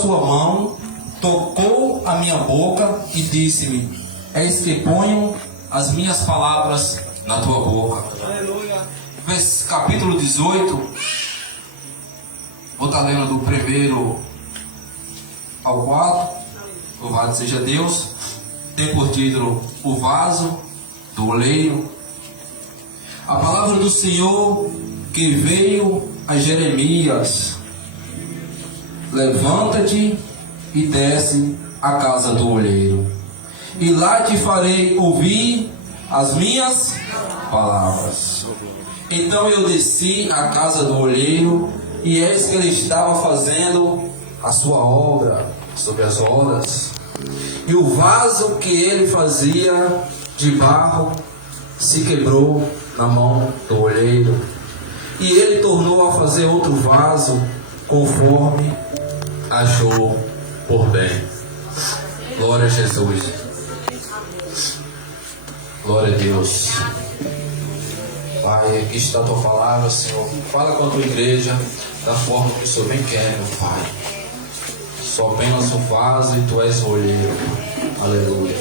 sua mão, tocou a minha boca e disse-me: eis que ponho as minhas palavras na tua boca. Aleluia. Capítulo 18, vou estar lendo do 1 ao 4. Louvado seja Deus. Tem por título o vaso do oleiro. A palavra do Senhor que veio a Jeremias: levanta-te e desce à casa do oleiro, e lá te farei ouvir as minhas palavras. Então eu desci à casa do oleiro, e eis que ele estava fazendo a sua obra sobre as rodas. E o vaso que ele fazia de barro se quebrou na mão do oleiro. E ele tornou a fazer outro vaso conforme achou por bem. Glória a Jesus. Glória a Deus. Pai, aqui está a tua palavra, Senhor. Fala com a tua igreja da forma que o Senhor bem quer, meu Pai. Só apenas o vaso e tu és o olheiro. Aleluia.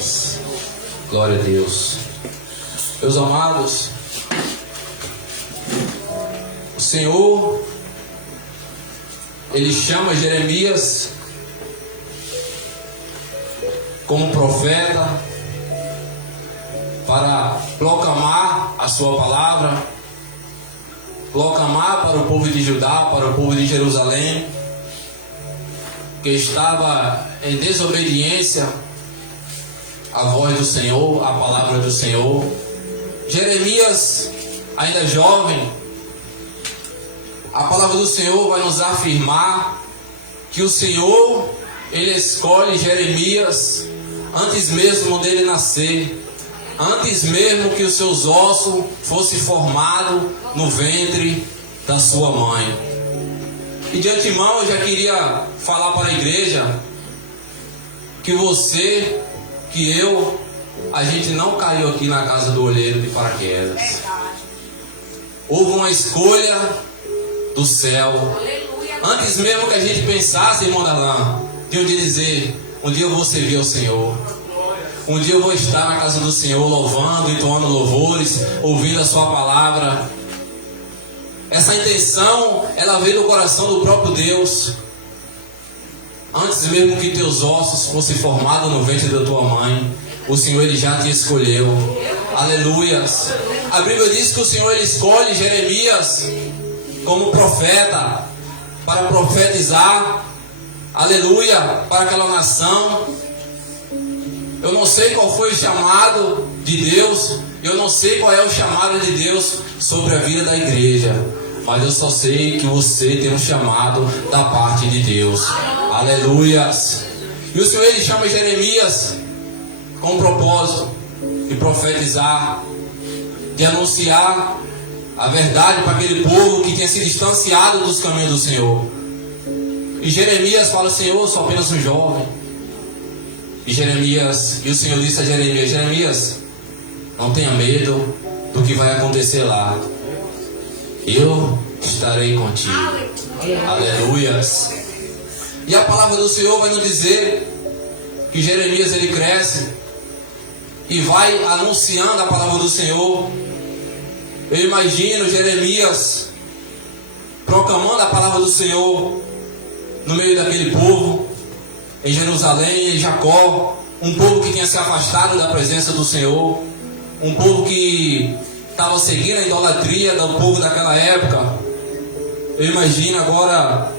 Glória a Deus. Meus amados, o Senhor, Ele chama Jeremias como profeta para proclamar a sua palavra, proclamar para o povo de Judá, para o povo de Jerusalém, que estava em desobediência à voz do Senhor, à palavra do Senhor. Jeremias, ainda jovem, a palavra do Senhor vai nos afirmar que o Senhor, Ele escolhe Jeremias antes mesmo dele nascer, antes mesmo que os seus ossos fossem formados no ventre da sua mãe. E de antemão eu já queria falar para a igreja que você, que eu, a gente não caiu aqui na casa do olheiro de paraquedas. Houve uma escolha do céu. Antes mesmo que a gente pensasse, irmão Darlan, de um dia dizer: um dia eu vou servir ao Senhor, um dia eu vou estar na casa do Senhor louvando, entoando louvores, ouvindo a sua palavra. Essa intenção, ela veio do coração do próprio Deus. Antes mesmo que teus ossos fossem formados no ventre da tua mãe, o Senhor, Ele já te escolheu. Aleluias. A Bíblia diz que o Senhor, Ele escolhe Jeremias como profeta, para profetizar, aleluia, para aquela nação. Eu não sei qual foi o chamado de Deus, eu não sei qual é o chamado de Deus sobre a vida da igreja, mas eu só sei que você tem um chamado da parte de Deus. Aleluias. E o Senhor, Ele chama Jeremias com o propósito de profetizar, de anunciar a verdade para aquele povo que tinha se distanciado dos caminhos do Senhor. E Jeremias fala: Senhor, eu sou apenas um jovem. E o Senhor disse a Jeremias: Jeremias, não tenha medo do que vai acontecer lá. Eu estarei contigo. Aleluias. E a palavra do Senhor vai nos dizer que Jeremias, ele cresce e vai anunciando a palavra do Senhor. Eu imagino Jeremias proclamando a palavra do Senhor no meio daquele povo, em Jerusalém, em Jacó, um povo que tinha se afastado da presença do Senhor, um povo que estava seguindo a idolatria do povo daquela época. Eu imagino agora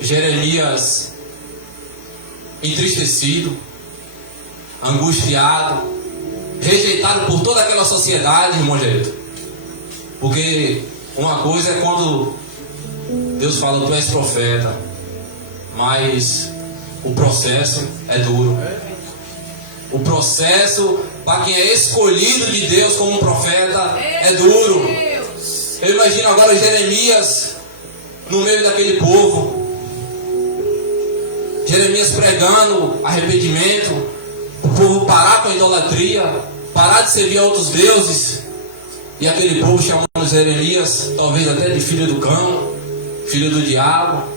Jeremias entristecido, angustiado, rejeitado por toda aquela sociedade, irmão Jair. Porque uma coisa é quando Deus fala: tu és profeta, mas o processo é duro. O processo para quem é escolhido de Deus como profeta é duro. Eu imagino agora Jeremias no meio daquele povo, Jeremias pregando arrependimento, o povo parar com a idolatria, parar de servir a outros deuses. E aquele povo chamando Jeremias, talvez até de filho do cão, filho do diabo.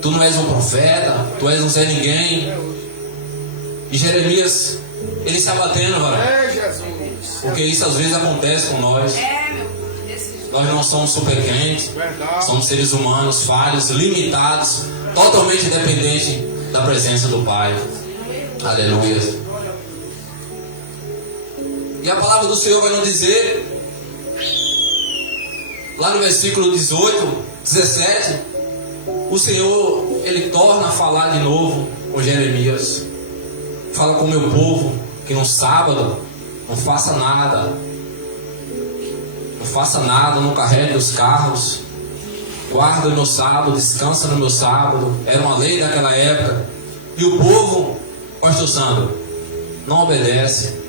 Tu não és um profeta, tu és um Zé Ninguém. E Jeremias, ele se abatendo, varão. Porque isso às vezes acontece com nós. Nós não somos super crentes, somos seres humanos, falhos, limitados, totalmente dependentes da presença do Pai. Aleluia. E a palavra do Senhor vai nos dizer, lá no versículo 18, 17, o Senhor, ele torna a falar de novo com Jeremias. Fala com o meu povo que no sábado não faça nada. Não faça nada, não carregue os carros. Guarda o meu sábado, descansa no meu sábado. Era uma lei daquela época. E o povo, pastor Sandro, não obedece.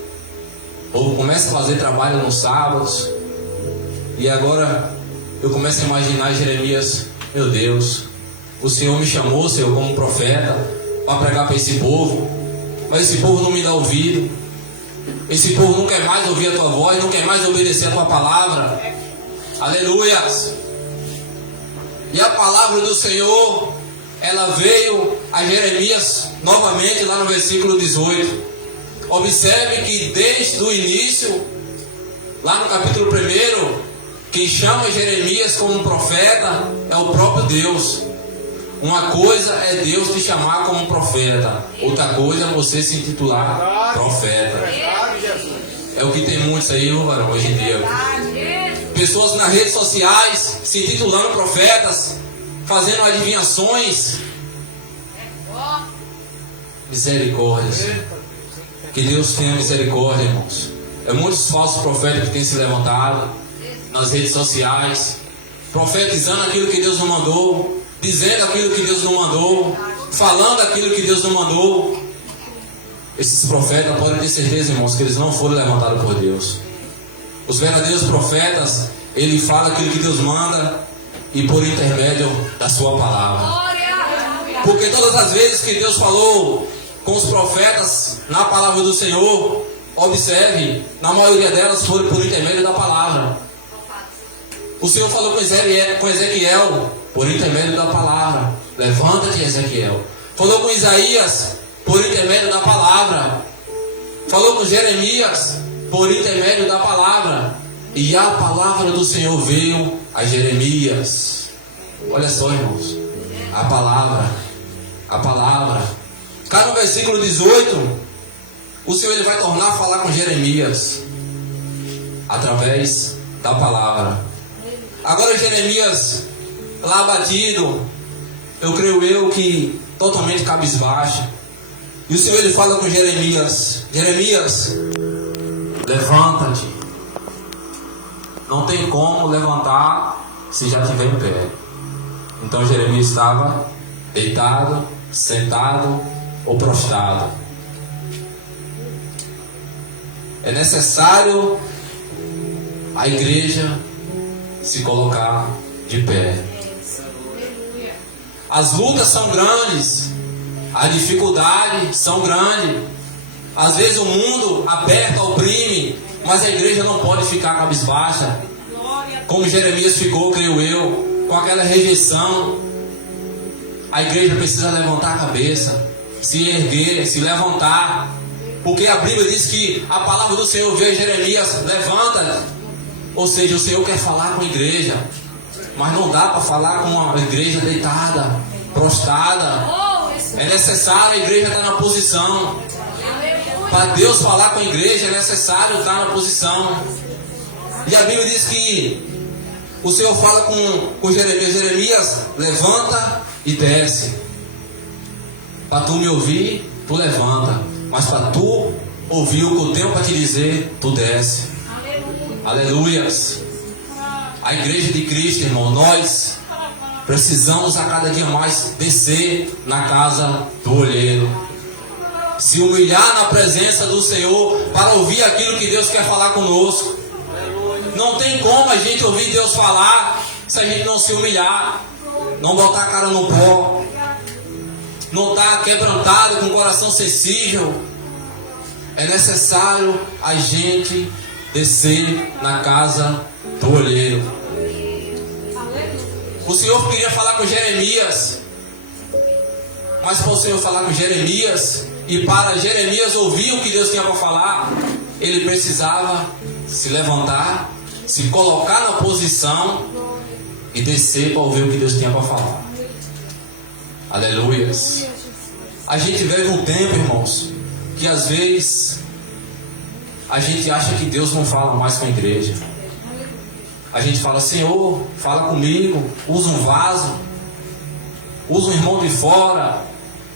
O povo começa a fazer trabalho nos sábados. E agora eu começo a imaginar Jeremias, meu Deus, o Senhor me chamou, Senhor, como profeta, para pregar para esse povo. Mas esse povo não me dá ouvido. Esse povo não quer mais ouvir a tua voz, não quer mais obedecer a tua palavra. Aleluias. E a palavra do Senhor, ela veio a Jeremias novamente lá no versículo 18. Observe que desde o início, lá no capítulo 1, quem chama Jeremias como profeta é o próprio Deus. Uma coisa é Deus te chamar como profeta, outra coisa é você se intitular profeta. É o que tem muitos aí, varão, hoje em dia. Pessoas nas redes sociais se intitulando profetas, fazendo adivinhações. Misericórdia, Senhor. Que Deus tenha misericórdia, irmãos. É muitos falsos profetas que têm se levantado nas redes sociais, profetizando aquilo que Deus não mandou, dizendo aquilo que Deus não mandou, falando aquilo que Deus não mandou. Esses profetas podem ter certeza, irmãos, que eles não foram levantados por Deus. Os verdadeiros profetas, ele fala aquilo que Deus manda e por intermédio da sua palavra. Porque todas as vezes que Deus falou com os profetas na palavra do Senhor, observe, na maioria delas foi por intermédio da palavra. O Senhor falou com Ezequiel por intermédio da palavra. Levanta-te, Ezequiel. Falou com Isaías por intermédio da palavra. Falou com Jeremias por intermédio da palavra. E a palavra do Senhor veio a Jeremias. Olha só, irmãos. A palavra. A palavra. Cá no versículo 18, o Senhor ele vai tornar a falar com Jeremias através da palavra. Agora Jeremias, lá abatido, eu creio que totalmente cabisbaixo. E o Senhor ele fala com Jeremias: Jeremias, levanta-te. Não tem como levantar se já estiver em pé. Então Jeremias estava deitado, sentado ou prostrado. É necessário a igreja se colocar de pé. As lutas são grandes, as dificuldades são grandes. Às vezes o mundo aperta, oprime, mas a igreja não pode ficar cabisbaixa, como Jeremias ficou, creio eu, com aquela rejeição. A igreja precisa levantar a cabeça, se erguer, se levantar, porque a Bíblia diz que a palavra do Senhor veio a Jeremias: levanta-te. Ou seja, o Senhor quer falar com a igreja, mas não dá para falar com uma igreja deitada, prostrada. É necessário a igreja estar na posição. Para Deus falar com a igreja é necessário estar na posição. E a Bíblia diz que o Senhor fala com Jeremias: Jeremias, levanta e desce. Para tu me ouvir, tu levanta. Mas para tu ouvir o que eu tenho para te dizer, tu desce. Aleluias. A igreja de Cristo, irmão, nós precisamos a cada dia mais descer na casa do olheiro, se humilhar na presença do Senhor para ouvir aquilo que Deus quer falar conosco. Não tem como a gente ouvir Deus falar se a gente não se humilhar, não botar a cara no pó, não estar quebrantado, com o coração sensível. É necessário a gente descer na casa do olheiro. O Senhor queria falar com Jeremias, mas para o Senhor falar com Jeremias, e para Jeremias ouvir o que Deus tinha para falar, ele precisava se levantar, se colocar na posição e descer para ouvir o que Deus tinha para falar. Aleluias. A gente vive um tempo, irmãos, que às vezes a gente acha que Deus não fala mais com a igreja. A gente fala: Senhor, fala comigo, usa um vaso, usa um irmão de fora,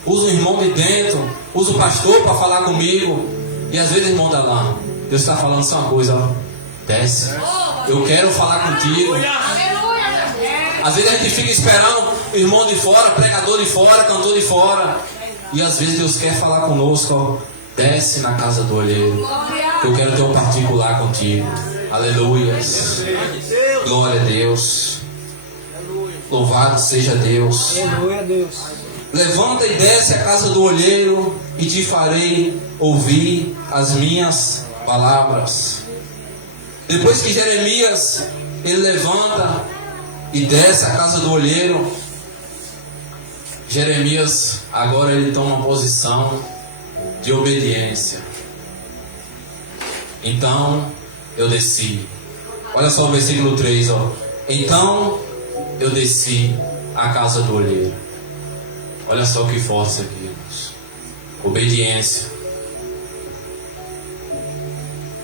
usa um irmão de dentro, usa o pastor para falar comigo. E às vezes, irmão Dalan, Deus está falando só uma coisa: ó, desce, eu quero falar contigo. Às vezes a gente fica esperando irmão de fora, pregador de fora, cantor de fora. E às vezes Deus quer falar conosco: ó, desce na casa do olheiro, eu quero ter um particular contigo. Aleluia. Glória a Deus. Louvado seja Deus. Aleluia, Deus. Levanta e desce à casa do olheiro, e te farei ouvir as minhas palavras. Depois que Jeremias ele levanta e desce à casa do olheiro, Jeremias agora ele toma uma posição de obediência. Então eu desci. Olha só o versículo 3, ó. Então eu desci à casa do olheiro. Olha só que forte isso aqui, irmãos. Obediência.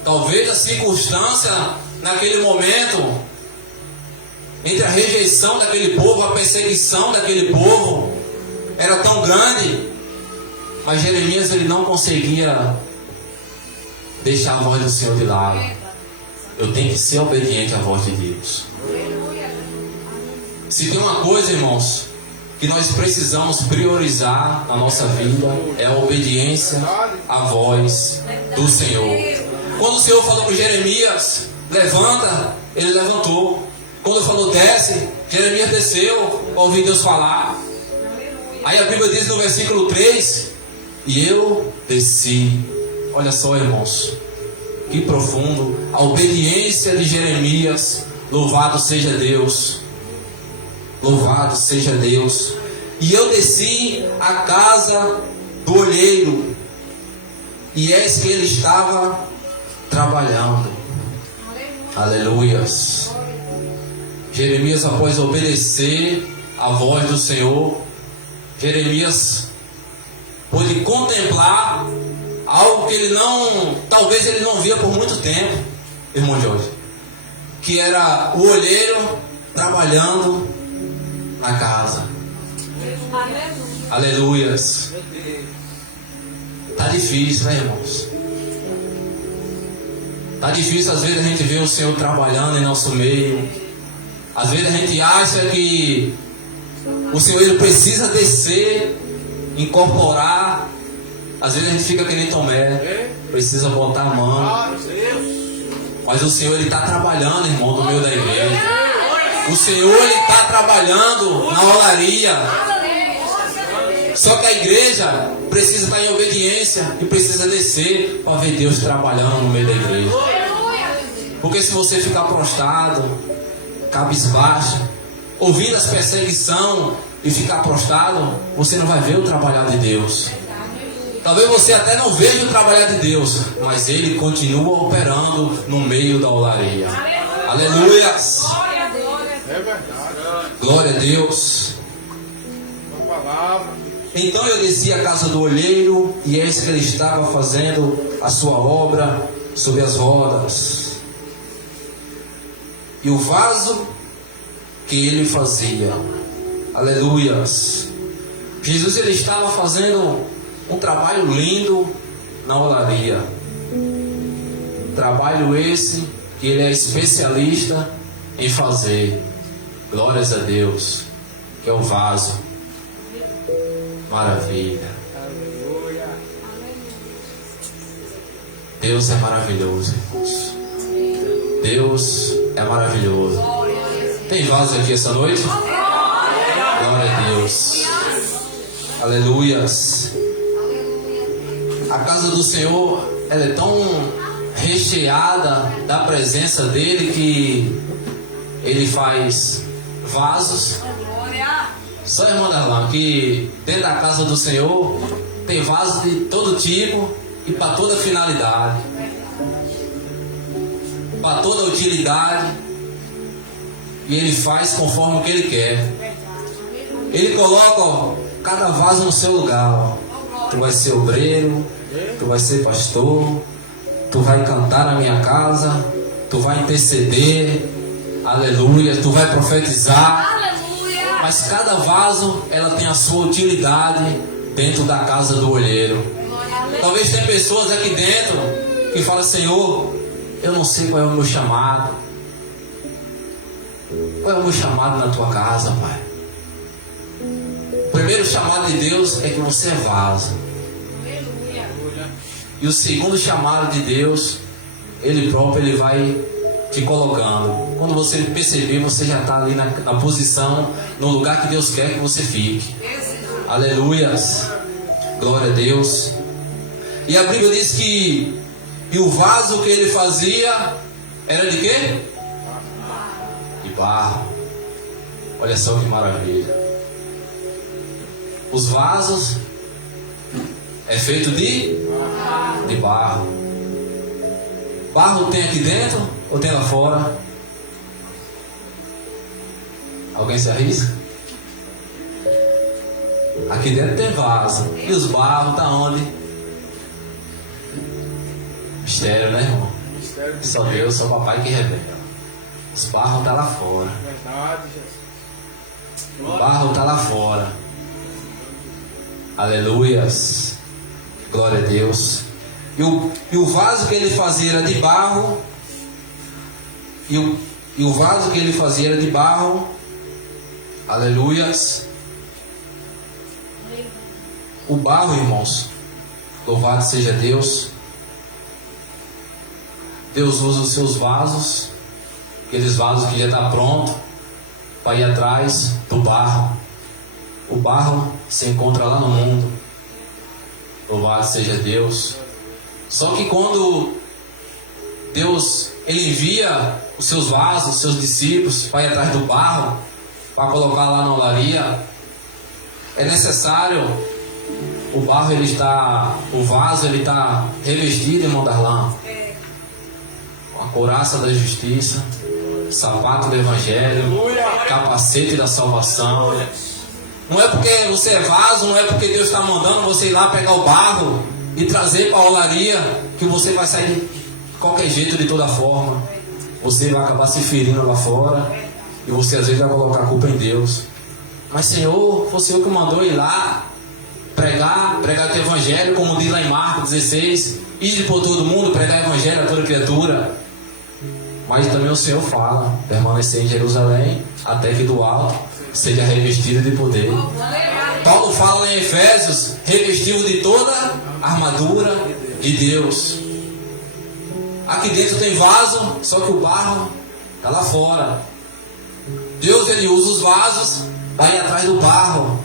Talvez a circunstância naquele momento, entre a rejeição daquele povo, a perseguição daquele povo, era tão grande, mas Jeremias ele não conseguia deixar a voz do Senhor de lado. Eu tenho que ser obediente à voz de Deus. Se tem uma coisa, irmãos, que nós precisamos priorizar na nossa vida, é a obediência à voz do Senhor. Quando o Senhor falou para Jeremias: levanta, ele levantou. Quando falou: desce, Jeremias desceu para ouvir Deus falar. Aí a Bíblia diz no versículo 3: e eu desci. Olha só, irmãos, que profundo a obediência de Jeremias. Louvado seja Deus. Louvado seja Deus. E eu desci à casa do olheiro, e eis que ele estava trabalhando. Aleluias. Jeremias, após obedecer a voz do Senhor, Jeremias pôde contemplar algo que ele não, talvez ele não via por muito tempo, irmão Jorge, que era o olheiro trabalhando na casa. Aleluias. Tá difícil, né, irmãos? Tá difícil às vezes a gente ver o Senhor trabalhando em nosso meio. Às vezes a gente acha que o Senhor ele precisa descer, incorporar. Às vezes a gente fica querendo Tomé, precisa botar a mão. Mas o Senhor ele está trabalhando, irmão, no meio da igreja. O Senhor ele está trabalhando na olaria. Só que a igreja precisa estar em obediência e precisa descer para ver Deus trabalhando no meio da igreja. Porque se você ficar prostrado, cabisbaixo, ouvindo as perseguições e ficar prostrado, você não vai ver o trabalhar de Deus. Talvez você até não veja o trabalhar de Deus, mas Ele continua operando no meio da olaria. Aleluia! É verdade. Glória a Deus. Uma palavra. Então eu desci à casa do olheiro, e eis que ele estava fazendo a sua obra sobre as rodas. E o vaso que ele fazia, aleluias, Jesus ele estava fazendo um trabalho lindo na olaria. Trabalho esse que ele é especialista em fazer. Glórias a Deus, que é o vaso. Maravilha. Deus é maravilhoso, irmãos. Deus é maravilhoso. Tem vaso aqui essa noite? Glória a Deus. Aleluias. A casa do Senhor, ela é tão recheada da presença dele que ele faz vasos Só, irmã Darlan, que dentro da casa do Senhor tem vasos de todo tipo e para toda finalidade, para toda utilidade, e Ele faz conforme o que Ele quer. Ele coloca, ó, cada vaso no seu lugar, ó. Tu vai ser obreiro, tu vai ser pastor, tu vai cantar na minha casa, tu vai interceder, aleluia, tu vai profetizar. Mas cada vaso, ela tem a sua utilidade dentro da casa do olheiro. Talvez tem pessoas aqui dentro que falam: Senhor, eu não sei qual é o meu chamado. Qual é o meu chamado na tua casa, Pai? O primeiro chamado de Deus é que você é vaso. E o segundo chamado de Deus, Ele próprio, Ele vai te colocando. Quando você perceber, você já está ali na posição, no lugar que Deus quer que você fique. Aleluias. Glória a Deus. E a Bíblia diz que e o vaso que ele fazia era de quê? De barro. Olha só que maravilha. Os vasos é feito de barro. Barro tem aqui dentro ou tem lá fora? Alguém se arrisca? Aqui dentro tem vaso. E os barros tá onde? Mistério, né, irmão? Só Deus, só papai que revela. Os barros tá lá fora. O barro tá lá fora. Aleluias. Glória a Deus. E o vaso que ele fazia era de barro. E o vaso que ele fazia era de barro. Aleluias. O barro, irmãos, louvado seja Deus. Deus usa os seus vasos, aqueles vasos que já está pronto, para ir atrás do barro. O barro se encontra lá no mundo. Louvado seja Deus. Só que quando Deus, Ele envia os seus vasos, os seus discípulos, para ir atrás do barro, para colocar lá na olaria, é necessário, o vaso ele está revestido, irmão Darlan, com a couraça da justiça, sapato do evangelho, capacete da salvação. Não é porque você é vaso, não é porque Deus está mandando você ir lá pegar o barro e trazer para a olaria que você vai sair de qualquer jeito, de toda forma. Você vai acabar se ferindo lá fora e você às vezes vai colocar a culpa em Deus. Mas Senhor, foi o Senhor que mandou ir lá pregar o evangelho, como diz lá em Marcos 16, ir por todo mundo, pregar o evangelho a toda criatura. Mas também o Senhor fala, permanecer em Jerusalém, até que do alto seja revestido de poder. Paulo fala em Efésios, revestido de toda a armadura de Deus. Aqui dentro tem vaso, só que o barro está lá fora. Deus, ele usa os vasos para ir atrás do barro.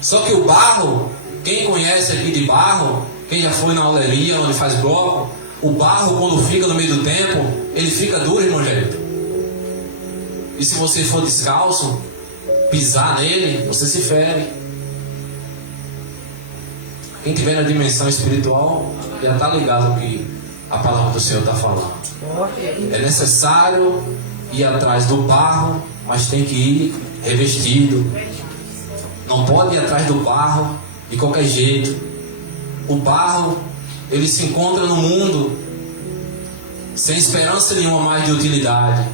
Só que o barro, quem conhece aqui de barro, quem já foi na oleria onde faz bloco, o barro quando fica no meio do tempo, ele fica duro, irmão Gerito. E se você for descalço, pisar nele, você se fere. Quem tiver na dimensão espiritual já está ligado o que a palavra do Senhor está falando. É necessário ir atrás do barro, mas tem que ir revestido. Não pode ir atrás do barro de qualquer jeito. O barro, ele se encontra no mundo sem esperança nenhuma mais de utilidade.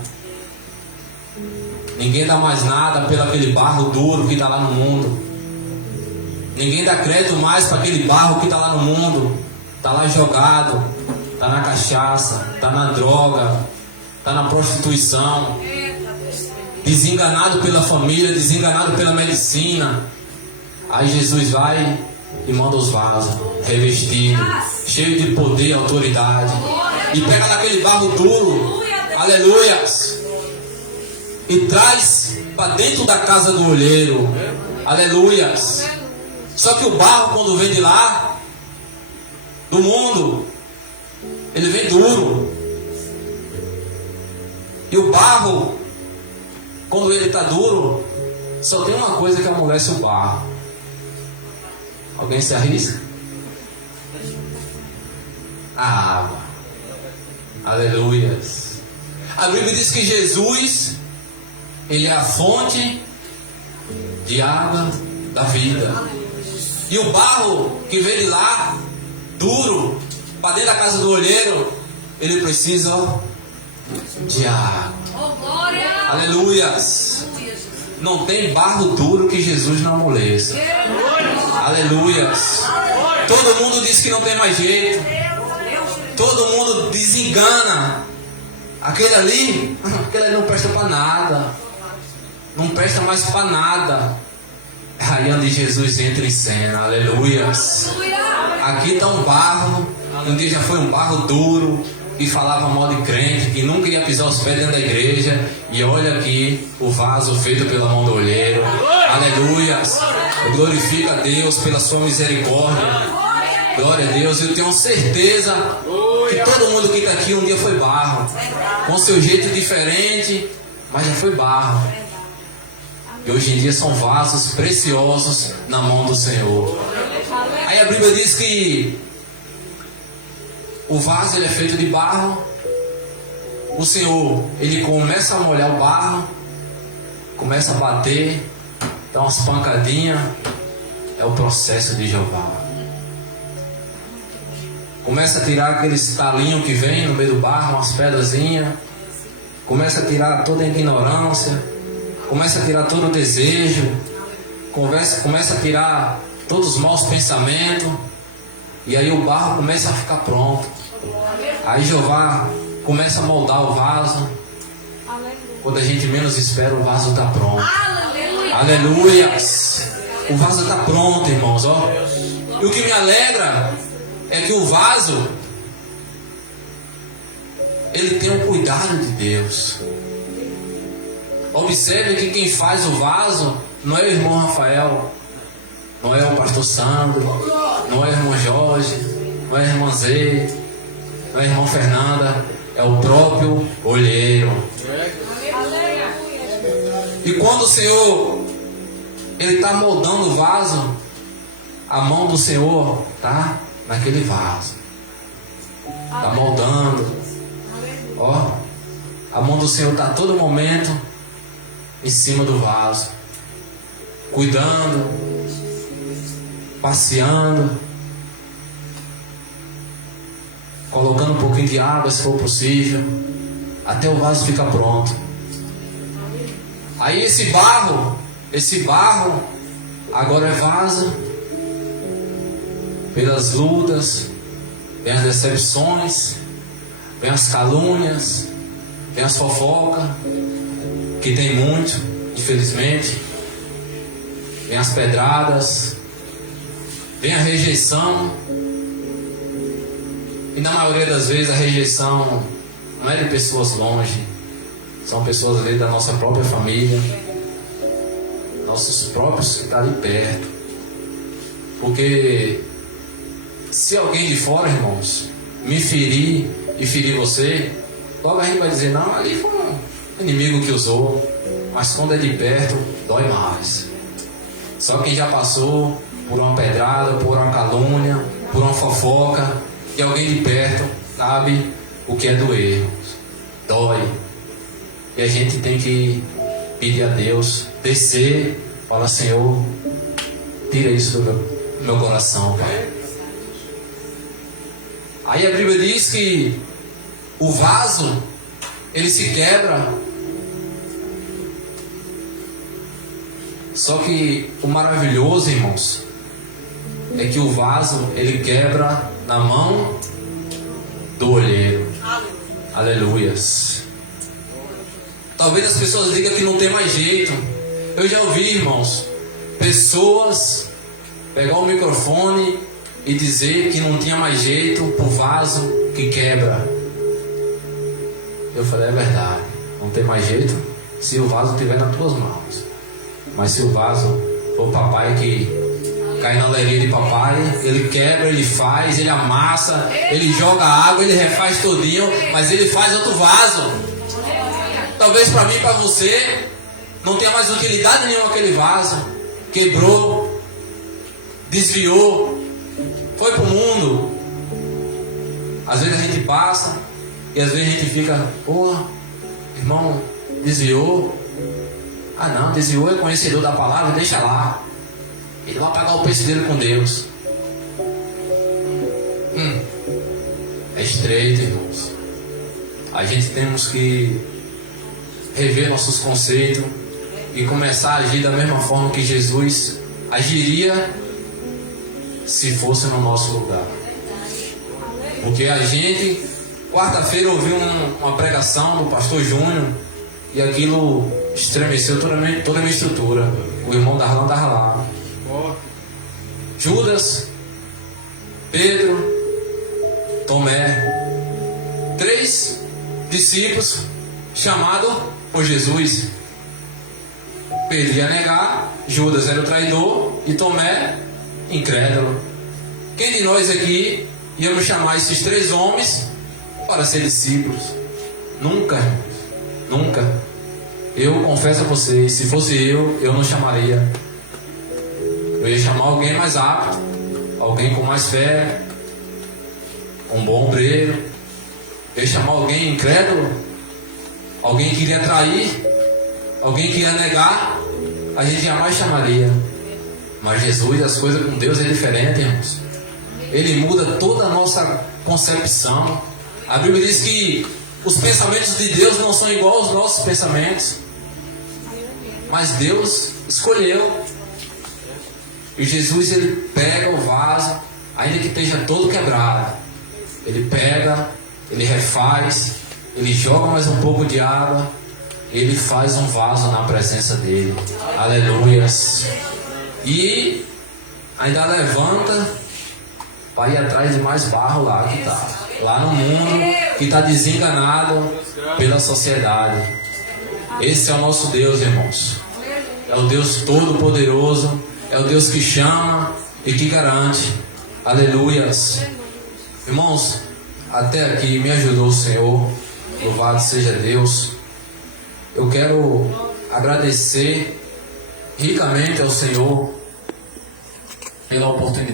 Ninguém dá mais nada pelo aquele barro duro que está lá no mundo. Ninguém dá crédito mais para aquele barro que está lá no mundo. Está lá jogado, está na cachaça, está na droga, está na prostituição, desenganado pela família, desenganado pela medicina. Aí Jesus vai e manda os vasos revestidos, cheio de poder e autoridade, e pega naquele barro duro, aleluias, e traz para dentro da casa do olheiro, aleluias. Só que o barro, quando vem de lá do mundo, ele vem duro. E o barro, quando ele está duro, Só tem uma coisa que amolece o barro. Alguém se arrisca? A água. Aleluias. A Bíblia diz que Jesus, Ele é a fonte de água da vida. E o barro que vem de lá, duro, para dentro da casa do olheiro, ele precisa de água. Aleluias. Não tem barro duro que Jesus não amoleça. Aleluias. Todo mundo diz que não tem mais jeito. Todo mundo desengana. Aquele ali não presta para nada. Não presta mais para nada. Aí onde Jesus entra em cena. Aleluias. Aqui está um barro. Um dia já foi um barro duro, que falava mal de crente, que nunca ia pisar os pés dentro da igreja. E olha aqui o vaso feito pela mão do olheiro. Aleluias. Glorifica a Deus pela sua misericórdia. Glória a Deus. Eu tenho certeza que todo mundo que está aqui um dia foi barro, com seu jeito diferente, mas já foi barro. E hoje em dia são vasos preciosos na mão do Senhor. Aí a Bíblia diz que o vaso ele é feito de barro. O Senhor, Ele começa a molhar o barro, começa a bater, dá umas pancadinhas. É o processo de Jeová. Começa a tirar aqueles talinhos que vem no meio do barro, umas pedrazinhas. Começa a tirar toda a ignorância. Começa a tirar todo o desejo. Começa a tirar todos os maus pensamentos. E aí o barro começa a ficar pronto. Aí Jeová começa a moldar o vaso. Quando a gente menos espera, o vaso está pronto. Aleluias. O vaso está pronto, irmãos. Ó. E o que me alegra é que o vaso, ele tem o cuidado de Deus. Observe que quem faz o vaso não é o irmão Rafael, não é o pastor Sandro, não é o irmão Jorge, não é a irmã Zé, não é a irmã Fernanda, é o próprio olheiro. E quando o Senhor Ele está moldando o vaso, a mão do Senhor está naquele vaso, está moldando. Ó, a mão do Senhor está a todo momento em cima do vaso, cuidando, passeando, colocando um pouquinho de água se for possível, até o vaso ficar pronto. Aí esse barro agora é vaso. Pelas lutas, vem as decepções, vem as calúnias, vem as fofocas, que tem muito, infelizmente. Vem as pedradas, vem a rejeição. E na maioria das vezes a rejeição não é de pessoas longe, são pessoas ali da nossa própria família, nossos próprios que estão ali perto. Porque se alguém de fora, irmãos, me ferir e ferir você, logo a gente vai dizer, não, ali foi um inimigo que usou. Mas quando é de perto, dói mais. Só quem já passou por uma pedrada, por uma calúnia, por uma fofoca, e alguém de perto sabe o que é doer. Dói. E a gente tem que pedir a Deus, descer, falar, Senhor, tira isso do meu coração, Pai. Aí a Bíblia diz que o vaso, ele se quebra. Só que o maravilhoso, irmãos, é que o vaso, ele quebra na mão do olheiro. Aleluias. Talvez as pessoas digam que não tem mais jeito. Eu já ouvi, irmãos, pessoas pegar o microfone e dizer que não tinha mais jeito pro vaso que quebra. Eu falei, é verdade, não tem mais jeito se o vaso estiver nas tuas mãos. Mas se o vaso for papai que cai na alegria de papai, ele quebra, ele faz, ele amassa, ele joga água, ele refaz todinho, mas ele faz outro vaso. Talvez para mim e para você não tenha mais utilidade nenhuma aquele vaso, quebrou, desviou, foi para o mundo. Às vezes a gente passa e às vezes a gente fica, pô, irmão, desviou. Ah não, desviou, é conhecedor da palavra, deixa lá. Ele vai pagar o preço dele com Deus. É estreito, irmãos. A gente temos que rever nossos conceitos e começar a agir da mesma forma que Jesus agiria se fosse no nosso lugar. Porque a gente, quarta-feira, ouviu uma pregação do pastor Júnior e aquilo estremeceu toda a minha estrutura. O irmão Darlan estava lá. Judas, Pedro, Tomé, 3 discípulos chamados por Jesus. Pedro ia negar, Judas era o traidor e Tomé, incrédulo. Quem de nós aqui íamos chamar esses 3 homens para ser discípulos? Nunca, irmãos, nunca. Eu confesso a vocês, se fosse eu não chamaria. Eu ia chamar alguém mais apto, alguém com mais fé, um bom obreiro. Eu ia chamar alguém incrédulo, alguém que iria trair, alguém que ia negar. A gente jamais chamaria. Mas Jesus, as coisas com Deus é diferente, irmãos. Ele muda toda a nossa concepção. A Bíblia diz que os pensamentos de Deus não são iguais aos nossos pensamentos. Mas Deus escolheu. E Jesus, ele pega o vaso, ainda que esteja todo quebrado. Ele pega, ele refaz, ele joga mais um pouco de água, ele faz um vaso na presença dele. Aleluias. E ainda levanta para ir atrás de mais barro lá que está. Lá no mundo que está desenganado pela sociedade. Esse é o nosso Deus, irmãos. É o Deus Todo-Poderoso. É o Deus que chama e que garante. Aleluias. Irmãos, até aqui me ajudou o Senhor. Louvado seja Deus. Eu quero agradecer ricamente ao Senhor pela oportunidade.